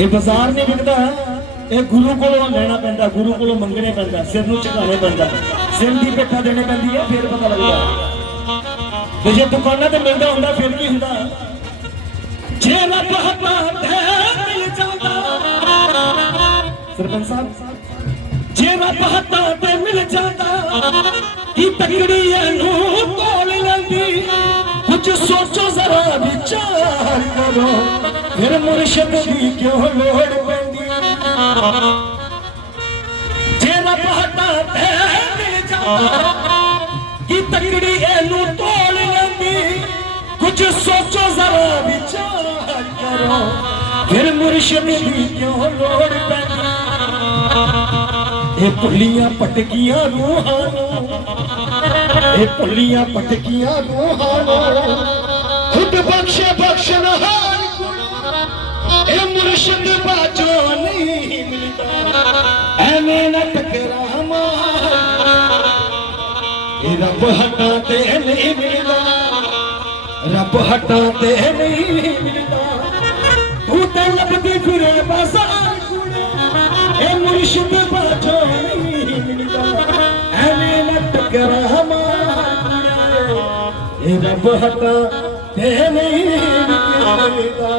ये बाजार नहीं बिकता, ये गुरु को लेना पैंदा, गुरु को मंगने पैंदा, सिर नूं झुकाने पैंदा, सिर दी पेठा देने पैंदी है, फिर पता लगदा। ते जे दुकानां ते मिलदा हुंदा फिर की हुंदा, जे रब हत्था ते मिल जांदा। सरपंच साहब जे रब हत्था ते मिल जांदा, की तकड़ी नूं तोल लैंदी। कुछ सोचो जरा विचार करो, फिर मुर्शिद दी क्यों लोड़ पैंदी। जे रब हत्था ते मिल जांदा, की तकड़ी नूं तोल लैंदी। कुछ सोचो जरा विचार करो, फिर मुर्शिद दी क्यों लोड़ पैंदी। ये पुलियां पटकियां रूहां नूं, ये पुलियां पटकियां रूहां नूं, खुद बख्शे बख्शन हार गुण। ये मुर्शिद बाजो नहीं मिलता, ऐवें न टकरा मार। ये रब हटा ते नहीं मिलता, रब हटा ते नहीं मिलता। तू ते लभदी फिरे बाजार कुड़े, ये मुर्शिद बाजो नहीं मिलता, ऐवें न टकरा मार। ये रब हटा ते नहीं मिलता।